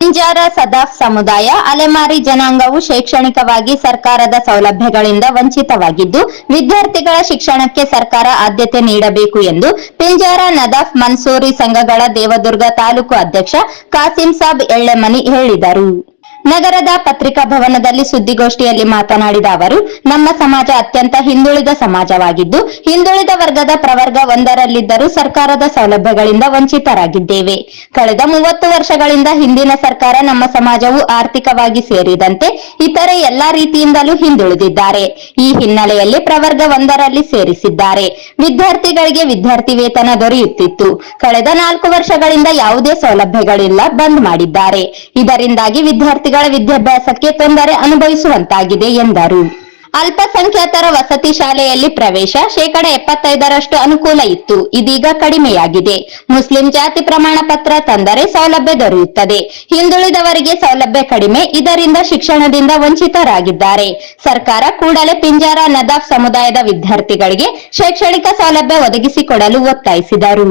ಪಿಂಜಾರ ಸದಾಫ್ ಸಮುದಾಯ ಅಲೆಮಾರಿ ಜನಾಂಗವು ಶೈಕ್ಷಣಿಕವಾಗಿ ಸರ್ಕಾರದ ಸೌಲಭ್ಯಗಳಿಂದ ವಂಚಿತವಾಗಿದ್ದು, ವಿದ್ಯಾರ್ಥಿಗಳ ಶಿಕ್ಷಣಕ್ಕೆ ಸರ್ಕಾರ ಆದ್ಯತೆ ನೀಡಬೇಕು ಎಂದು ಪಿಂಜಾರ ನದಾಫ್ ಮನ್ಸೂರಿ ಸಂಘಗಳ ದೇವದುರ್ಗ ತಾಲೂಕು ಅಧ್ಯಕ್ಷ ಕಾಸಿಂ ಸಾಬ್ ಎಳ್ಳೆಮನಿ ಹೇಳಿದರು. ನಗರದ ಪತ್ರಿಕಾ ಭವನದಲ್ಲಿ ಸುದ್ದಿಗೋಷ್ಠಿಯಲ್ಲಿ ಮಾತನಾಡಿದ ಅವರು, ನಮ್ಮ ಸಮಾಜ ಅತ್ಯಂತ ಹಿಂದುಳಿದ ಸಮಾಜವಾಗಿದ್ದು, ಹಿಂದುಳಿದ ವರ್ಗದ ಪ್ರವರ್ಗ ಒಂದರಲ್ಲಿದ್ದರೂ ಸರ್ಕಾರದ ಸೌಲಭ್ಯಗಳಿಂದ ವಂಚಿತರಾಗಿದ್ದೇವೆ. ಕಳೆದ 30 ವರ್ಷಗಳಿಂದ ಹಿಂದಿನ ಸರ್ಕಾರ ನಮ್ಮ ಸಮಾಜವು ಆರ್ಥಿಕವಾಗಿ ಸೇರಿದಂತೆ ಇತರೆ ಎಲ್ಲಾ ರೀತಿಯಿಂದಲೂ ಹಿಂದುಳಿದಿದ್ದಾರೆ. ಈ ಹಿನ್ನೆಲೆಯಲ್ಲಿ ಪ್ರವರ್ಗ ಒಂದರಲ್ಲಿ ಸೇರಿಸಿದ್ದಾರೆ. ವಿದ್ಯಾರ್ಥಿಗಳಿಗೆ ವಿದ್ಯಾರ್ಥಿ ವೇತನ ದೊರೆಯುತ್ತಿತ್ತು. ಕಳೆದ 4 ವರ್ಷಗಳಿಂದ ಯಾವುದೇ ಸೌಲಭ್ಯಗಳಿಲ್ಲ, ಬಂದ್ ಮಾಡಿದ್ದಾರೆ. ಇದರಿಂದಾಗಿ ವಿದ್ಯಾರ್ಥಿಗಳ ವಿದ್ಯಾಭ್ಯಾಸಕ್ಕೆ ತೊಂದರೆ ಅನುಭವಿಸುವಂತಾಗಿದೆ ಎಂದರು. ಅಲ್ಪಸಂಖ್ಯಾತರ ವಸತಿ ಶಾಲೆಯಲ್ಲಿ ಪ್ರವೇಶ 75% ಅನುಕೂಲ ಇತ್ತು, ಇದೀಗ ಕಡಿಮೆಯಾಗಿದೆ. ಮುಸ್ಲಿಂ ಜಾತಿ ಪ್ರಮಾಣ ಪತ್ರ ತಂದರೆ ಸೌಲಭ್ಯ ದೊರೆಯುತ್ತದೆ. ಹಿಂದುಳಿದವರಿಗೆ ಸೌಲಭ್ಯ ಕಡಿಮೆ, ಇದರಿಂದ ಶಿಕ್ಷಣದಿಂದ ವಂಚಿತರಾಗಿದ್ದಾರೆ. ಸರ್ಕಾರ ಕೂಡಲೇ ಪಿಂಜಾರ ನದಾಫ್ ಸಮುದಾಯದ ವಿದ್ಯಾರ್ಥಿಗಳಿಗೆ ಶೈಕ್ಷಣಿಕ ಸೌಲಭ್ಯ ಒದಗಿಸಿಕೊಡಲು ಒತ್ತಾಯಿಸಿದರು.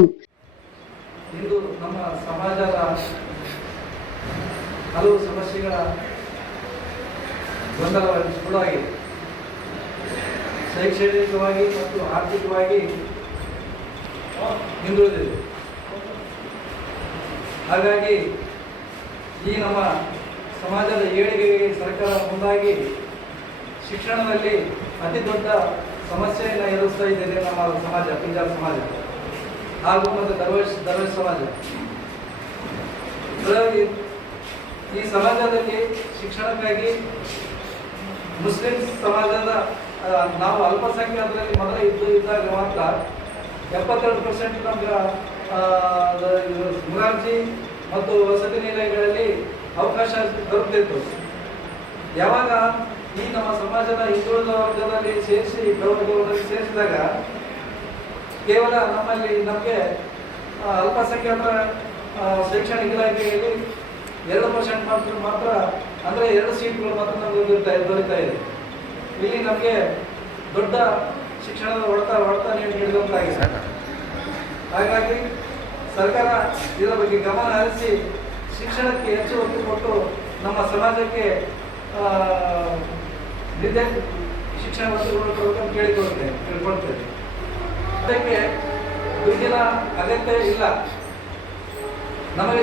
ಹಲವು ಸಮಸ್ಯೆಗಳ ಗೊಂದಲವಾಗಿದೆ. ಶೈಕ್ಷಣಿಕವಾಗಿ ಮತ್ತು ಆರ್ಥಿಕವಾಗಿ ಹಿಂದುಳಿದಿದೆ. ಹಾಗಾಗಿ ಈ ನಮ್ಮ ಸಮಾಜದ ಏಳಿಗೆಗೆ ಸರ್ಕಾರ ಮುಂದಾಗಿ ಶಿಕ್ಷಣದಲ್ಲಿ ಅತಿ ದೊಡ್ಡ ಸಮಸ್ಯೆಯನ್ನು ಎದುರಿಸ್ತಾ ಇದೆ ನಮ್ಮ ಸಮಾಜ, ಪಿಂಜಾರ ಸಮಾಜ ಹಾಗೂ ಮತ್ತು ದರ್ವೇಶ್ ಸಮಾಜ. ಈ ಸಮಾಜದಲ್ಲಿ ಶಿಕ್ಷಣಕ್ಕಾಗಿ ಮುಸ್ಲಿಂ ಸಮಾಜದ ನಾವು ಅಲ್ಪಸಂಖ್ಯಾತರಲ್ಲಿ ಇದ್ದಾಗ ಮಾತ್ರ 72% ನಮ್ಗೆ ಮುರಾರ್ಜಿ ಮತ್ತು ವಸತಿ ನಿಲಯಗಳಲ್ಲಿ ಅವಕಾಶ ದೊರಕುತ್ತಿತ್ತು. ಯಾವಾಗ ಈ ನಮ್ಮ ಸಮಾಜದ ಹಿಂದುಳಿದ ವರ್ಗದಲ್ಲಿ ಸೇರಿಸಿದಾಗ ಕೇವಲ ನಮಗೆ ಅಲ್ಪಸಂಖ್ಯಾತರ ಶೈಕ್ಷಣಿಕ ಇಲಾಖೆಯಲ್ಲಿ 2% ಮಾತ್ರ, ಅಂದರೆ 2 ಸೀಟ್ಗಳು ಮಾತ್ರ ನಮಗೆ ದೊರೀತಾ ಇದೆ. ಇಲ್ಲಿ ನಮಗೆ ದೊಡ್ಡ ಶಿಕ್ಷಣದ ಹೊಡೆತ ನೀಡಿದಂತಾಗಿದೆ. ಹಾಗಾಗಿ ಸರ್ಕಾರ ಇದರ ಬಗ್ಗೆ ಗಮನ ಹರಿಸಿ ಶಿಕ್ಷಣಕ್ಕೆ ಹೆಚ್ಚು ಒತ್ತು ಕೊಟ್ಟು ನಮ್ಮ ಸಮಾಜಕ್ಕೆ ಶಿಕ್ಷಣ ಒತ್ತು ಕೇಳಿಕೊಳ್ತೇವೆ. ಅದಕ್ಕೆ ದುಡ್ಡಿನ ಅಗತ್ಯ ಇಲ್ಲ. ನಮಗೆ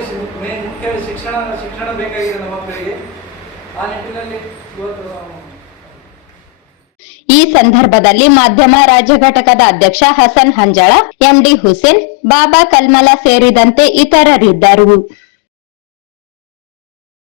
ಮುಖ್ಯ ಶಿಕ್ಷಣ ಬೇಕಾಗಿದೆ ನಮ್ಮ ಮಕ್ಕಳಿಗೆ. ಆ ನಿಟ್ಟಿನಲ್ಲಿ ಇವತ್ತು ಈ ಸಂದರ್ಭದಲ್ಲಿ ಮಾಧ್ಯಮ ರಾಜ್ಯ ಘಟಕದ ಅಧ್ಯಕ್ಷ ಹಸನ್ ಹಂಜಳ, ಎಂಡಿ ಹುಸೇನ್, ಬಾಬಾ ಕಲ್ಮಲ ಸೇರಿದಂತೆ ಇತರರಿದ್ದರು.